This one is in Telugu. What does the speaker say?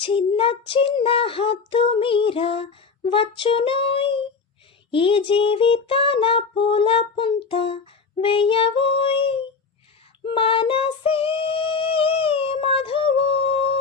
చిన్న చిన్న హద్దు మీర వచ్చునోయ్, ఈ జీవితాన పూల పుంత వెయ్యవోయ్. మనసే మధువోయ్,